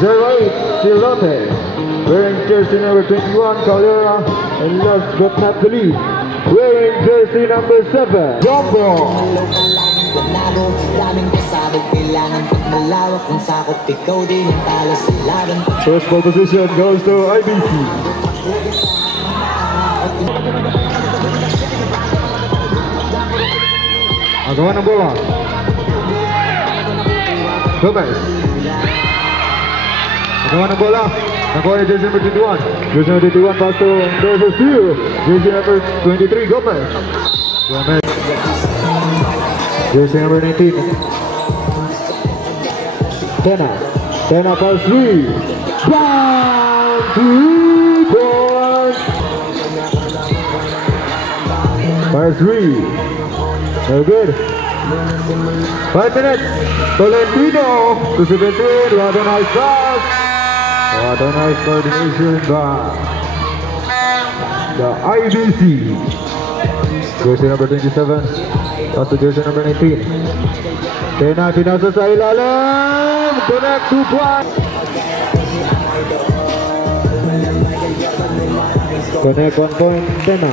08, Chilote. Wearing jersey number 21, Calera. And last but not the least, wearing jersey number 7, Jumbo. First ball position goes to IBC. Agawa ng bola. Gomez. Agawa ng bola. Nakuha ni jersey number 21. Jersey number 21 pass to Dover Steele. Jersey number 23, Gomez. Gomez. Jersey number 19. Tena pass 3. Down 3 points. Pass 3. No good. 5 minutes. Tolentino to 17. What a nice pass. What a nice coordination by the IBC. Jersey number 27. Pass to jersey number 19. Tena pinasa sa ilalim. Connect 2 points. Connect 1 point. Tena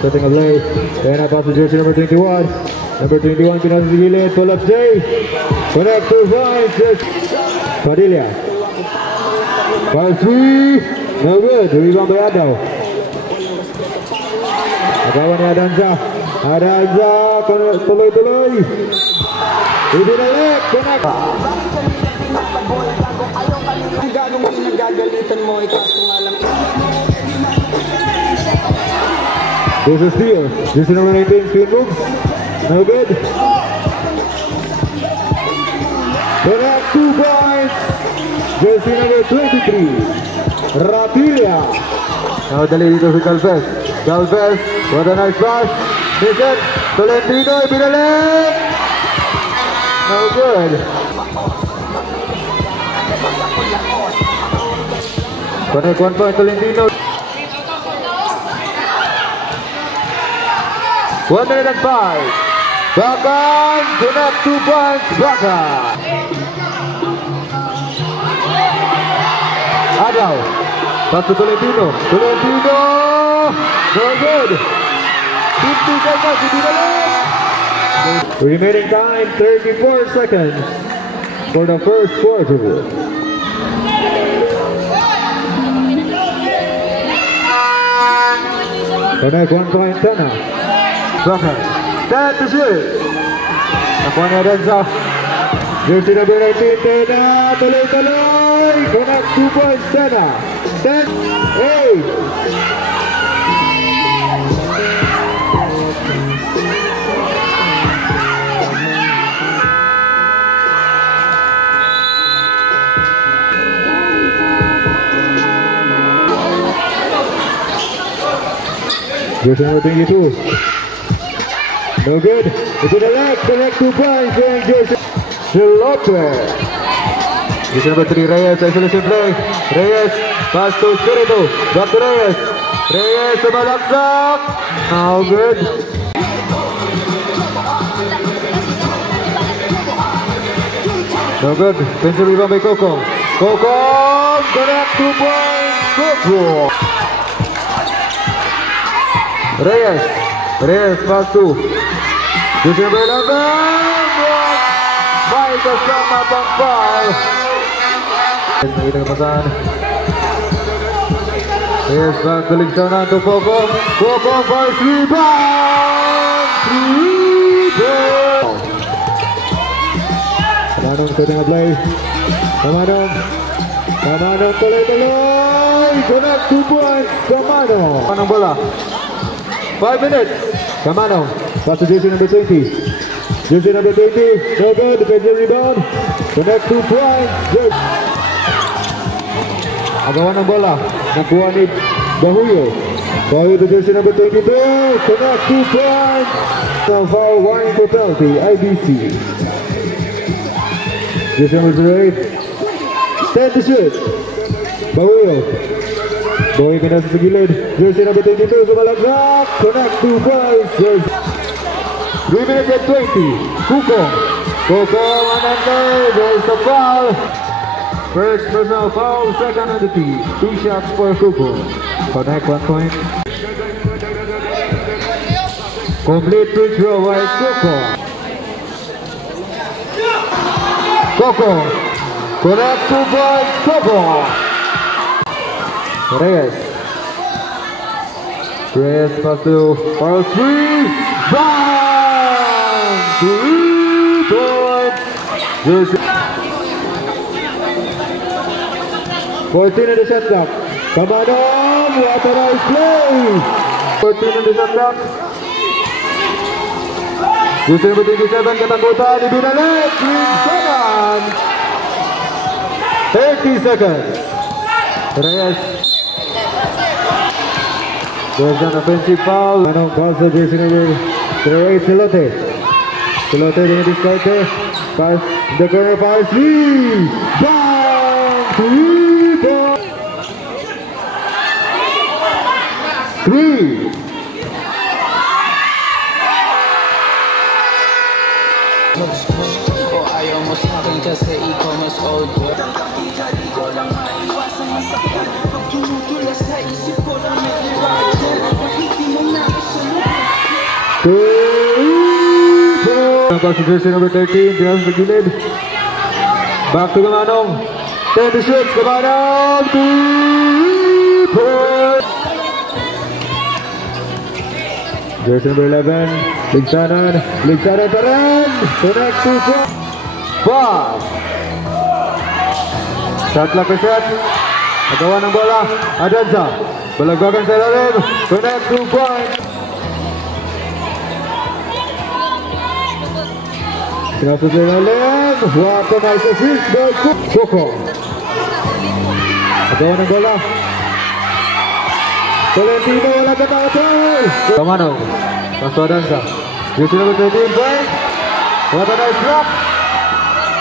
setting a play. Tena pass to jersey number 21. Number 21 pinasa sa gilid. Pull up Jay. Connect 2 points. Padilla. Pass 3. No good. Rebound by Adaw. Agawan ni Adanza. Tuloy. Ibinalik. Connect. Ang gagawin nagagalitan mo, ikaw tungalang. There's a steal. Jersey number 19, steal moves. No good. Connect 2 points. Jersey number 23, Rapilla. Now dali dito si Galvez. What a nice pass. Miss it. Tolentino, ibinalik. No good. Connect 1 point, Tolentino. 1 minute and 5. Bakan, connect 2 points, Bakan. Adaw, pass to Tolentino. No good. 50 seconds, ibinalik. Remaining time, 34 seconds for the first quarter. Connect 1 point, Tena. Bakan, 10 to shoot. Nakuha ni Adanza. Jersey number 19, Tena. Tuloy. Connect 2 points, Tena. 10, 8. Jersey number 22. No good. It's in the left. Connect 2 points. Jersey. Chilote. Jersey number 3, Reyes. Isolation play. Reyes. Pass to Espiritu. Back to Reyes. Reyes sumalaksak. No good. No good. Defensive rebound by Coco. Connect 2 points. Coco. Reyes pass to Jersey number 11. May kasama pang foul. Reyes back to Ligsanan to Coco. First rebound. 3 Kamanong setting a play. Kamanong tuloy. Connect 2 points. Kamanong bola. 5 minutes. Kamanong. Pass to jersey number 20. Jersey number 20. No good. Defensive rebound. Connect 2 points. Agawan ng bola. Nakuha ni Bahuyo. Bahuyo to jersey number 22. Connect 2 points. Foul, warning to penalty. IBC. Jersey number 08. 10 to shoot. Bahuyo. Boy pinasa sa gilid. Jersey number 22 sumalagsak. Connect 2 points. 3 minutes and 20. Kukong. Coco, one under, there's a foul. First personal foul, second on the team. 2 shots for Coco. Connect 1 point. Complete free throw by Coco. Coco. Connect 2 points, Coco. Reyes. Reyes pass to foul 3. Bang! 3 points. Jersey. 14 in the shot clock. Come on, what a nice play. 14 in the shot clock. Jersey number 27, katakutan, ibinalit. 30 seconds. Reyes. There's an offensive foul. Manong calls the jersey number 08, Silote. Silote dengan discard. Pass the corner, pass 3. Bang! 3 points. 3. Ayaw mo sa'kin kasi ikaw mas old. Jersey number 13, Diaz Bagilid. Back to Gamanong. 10 to shoot, Gamanong. 3 points. Jersey number 11, Ligsanan. Ligsanan pa rin. Connect 2 points. 5. Shot clock reset. Nagawa ng bola. Adanza. Balagbagan sa ilalim. Connect 2 points. Pinapos sa ilalim. Wapa na isa switch by Coco. Nagawa ng bola. Tolentino wala katawal. Kamanong. Pasto Adanza. Jersey number 13 point. What a nice block.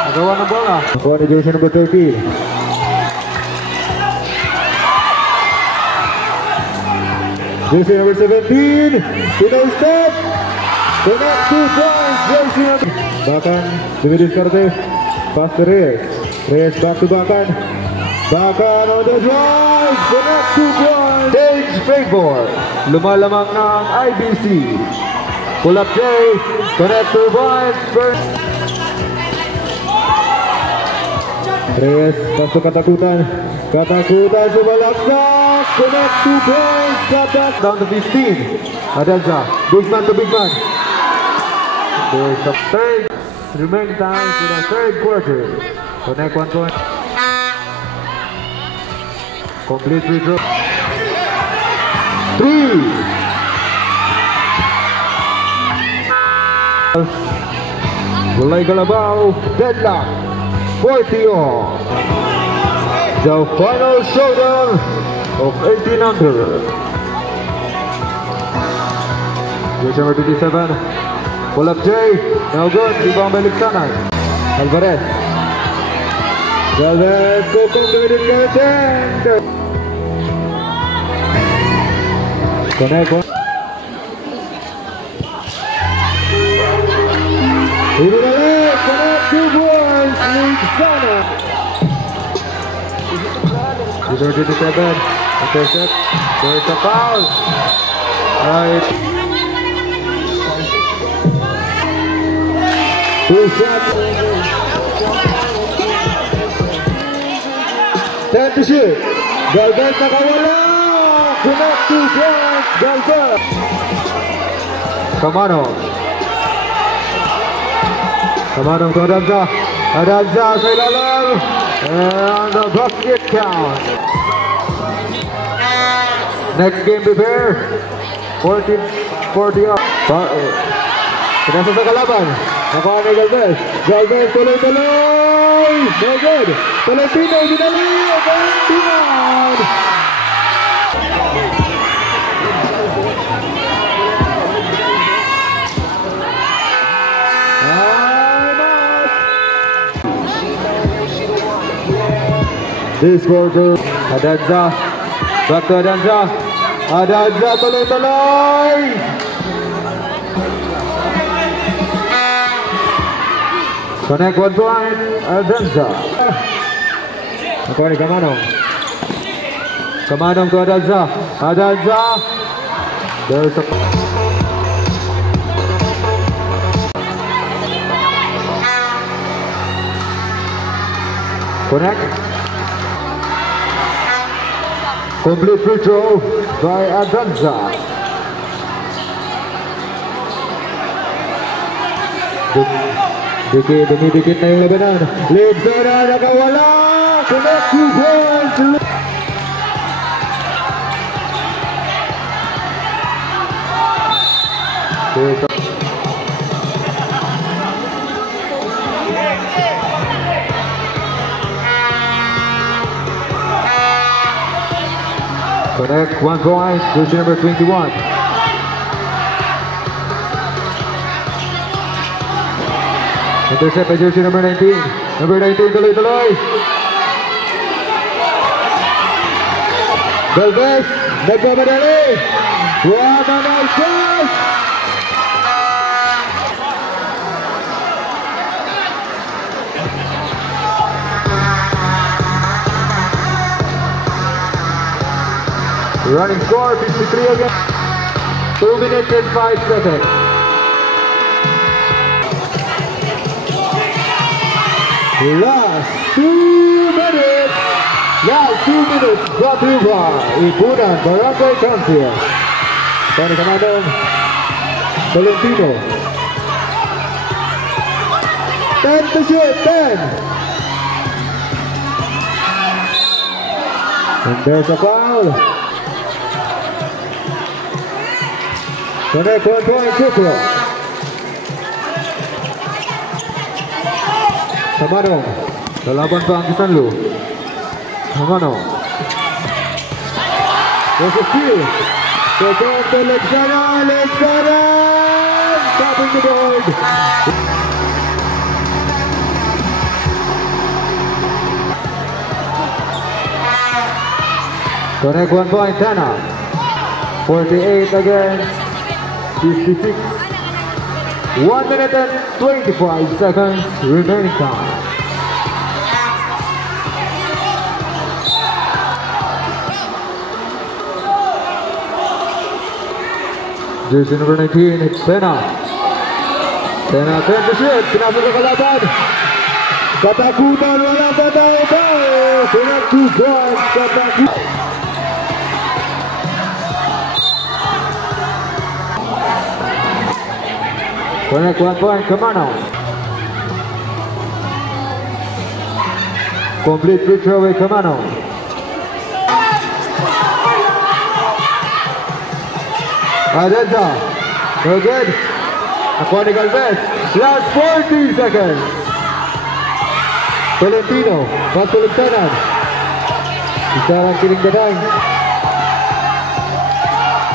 Nagawa ng bola. Nagawa ni jersey number 13. Jersey number 17. Pinoy step. Connect 2 points. Jersey number. Bakan. Dimidiskarte. Pass to Reyes. Reyes back to Bakan. Bakan on the drive. Connect 2 points. Stage favor. Lumalamang ng IBC. Pull up J. Connect 2 points. Reyes, pass to Katakutan. Katakutan sumalaksak. Connect 2 points. Katak down to 15. Adanza. Big man to big man. There's the third remaining time for the third quarter. Connect 1 point. Complete free throw. 3. Mulai Galabao. Deadlock. 40 all. The final showdown of 18 under. Jersey number 27. Pull up J. Now good. Rebound by Ligsanan. Alvarez. Alvarez. Coco committed content. Connect 1. Ibinalit. Connect 2 points. Ligsanan. Jersey number 27. Intercept. There's a foul. Right. 2 shots. 10 to shoot. Galvez nakawala. Connect 2 points. Galvez. Kamanong. Kamanong to Adanza. Adanza sa ilalim. And the basket count. Next game prepare. 40 up. Pinasa sa kalaban. Nakuha ni Galvez. Galvez tuloy-tuloy. No good. Tolentino binali. Tolentino. This quarter. Adanza. Back to Adanza. Adanza tuloy-tuloy. Connect 1 point, Adanza. Nakuha ni Kamanong. Kamanong to Adanza. Adanza. There's a... Connect. Complete free throw by Adanza. Dumidikit na yung labanan. Libsa na nakawala. Connect 2 points. Connect 1 point, jersey number 21. Intercept by jersey number 19. Number 19, tuloy-tuloy. Galvez, nagmamadali. Wamanay pass. Running score, 53 again. 2 minutes and 5 seconds. Last 2 minutes. Last 2 minutes. Brought to you by Ipunan Barangay Council. Tony Kamanong. Valentino. 10 to shoot. 10. And there's a foul. Connect 1 point, Chukro. Kamanong. Lalaban pa ang Kisanlu. Kamanong. There's a steal. Second to Lexana. Lexana. Stopping the board. Connect 1 point, Tana. 48 against 56. 1 minute and 25 seconds remaining time. Jersey number 19, it's Tena. Tena, 10 to shoot. Pinasok sa kalaban. Katakutan, wala pa tayo ba? Connect 2 points, katakutan. Connect 1 point, Kamanong. Complete free throw with Kamanong. Adanza, no good. Nakuha ni Galvez. Last 40 seconds. Valentino, pass to Lugtanan. Isarang kiling gadang.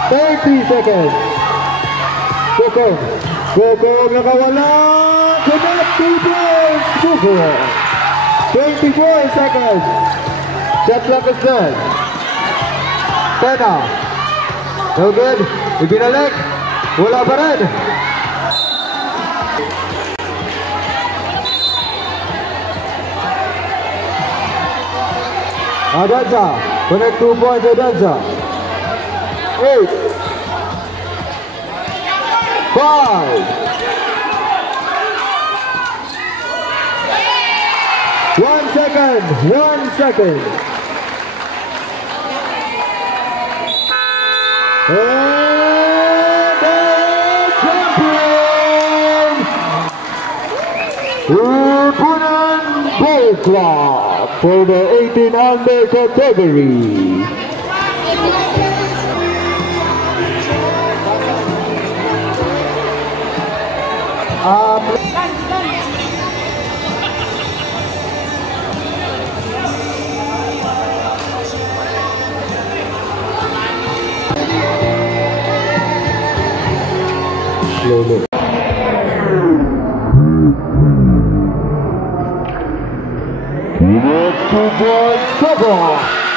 30 seconds. Coco. Coco nakawala. Connect 2 points. Coco. 24 seconds. Shot clock is done. Tena. No good. Ibinalik. Wala pa rin. Adanza. Connect 2 points. Adanza. 8. 5. 1 second. 1 second. And the champion, Ipunan Ball Club for the 18 under category. Lolo. Let's go, boys.